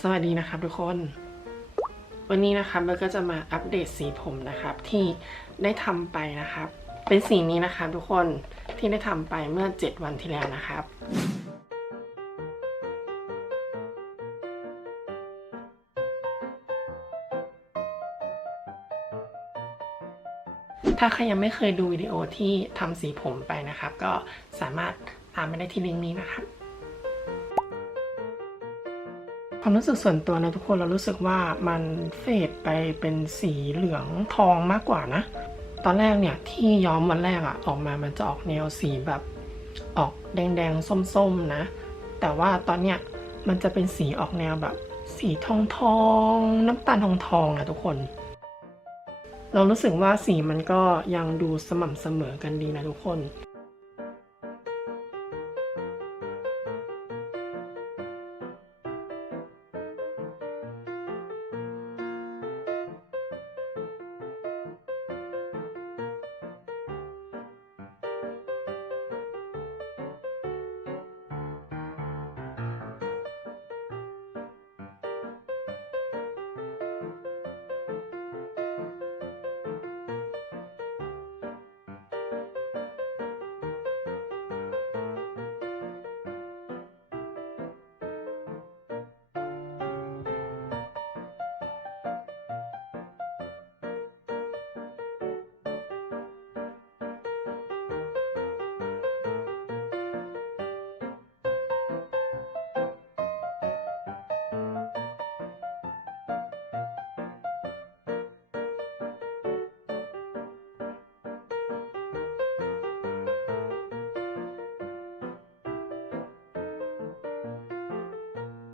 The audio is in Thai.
สวัสดีนะครับทุกคน วันนี้นะครับเราก็จะมาอัปเดตสีผมนะครับที่ได้ทำไปนะครับ เป็นสีนี้นะครับทุกคนที่ได้ทำไปเมื่อ 7 วันที่แล้วนะครับถ้าใครยังไม่เคยดูวิดีโอที่ทำสีผมไปนะครับ ก็สามารถตามไปได้ที่ลิงก์นี้นะครับ ความรู้สึกส่วนตัวนะทุกคนเรารู้สึกว่ามันเฟดไปเป็นสีเหลืองทองมากกว่านะ ตอนแรกเนี่ยที่ย้อมวันแรกอะออกมามันจะออกแนวสีแบบออกแดงๆส้มๆนะ แต่ว่าตอนเนี้ยมันจะเป็นสีออกแนวแบบ สีทองทองน้ำตาลทองทองอะทุกคน เรารู้สึกว่าสีมันก็ยังดูสม่ำเสมอกันดีนะทุกคน